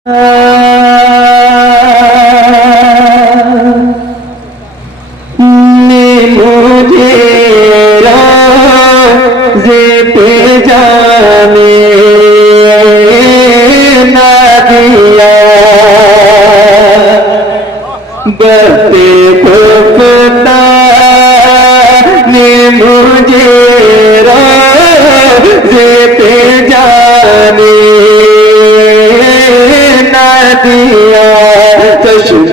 مجھے روزے پہ جانے نہ دیا، بتے خفتا نے مجھے روزے پہ جانے نہ دیا، چشم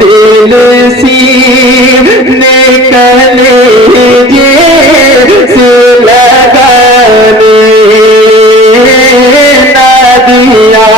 دل سینے کلیجے سے لگانے نہ دیا،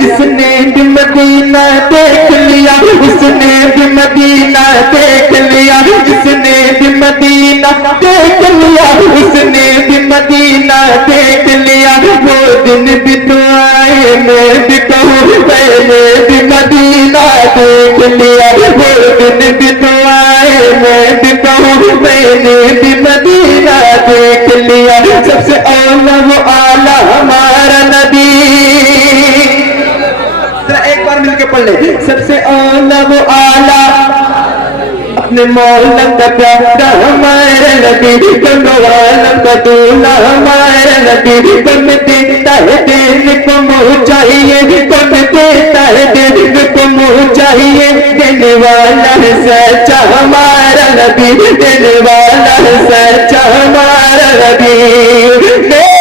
جس نے بھی مدینہ دیکھ لیا اس نے بھی مدینہ دیکھ لیا، جس نے بھی مدینہ دیکھ لیا اس نے بھی مدینہ دیکھ لیا، وہ دن بھی تو آئے میں بھی کہوں میں نے بھی مدینہ دیکھ لیا، وہ دن بھی تو آئے میں بھی کہوں میں نے بھی مدینہ دیکھ لیا، سب سے اولا وہ اعلیٰ ہمارا نبی، ایک بار مل کے پڑھ لیں، سب سے اولا وہ اعلیٰ اپنے مولا کا پیارا ہمارا نبی، دونوں عالم کا دولا ہمارا نبی، کون دیتا ہے دینے کو منہ چاہیے، کون دیتا ہے دینے کو منہ چاہیے، دینے والا ہے سچا ہمارا نبی، دینے والا ہے سچا ہمارا نبی۔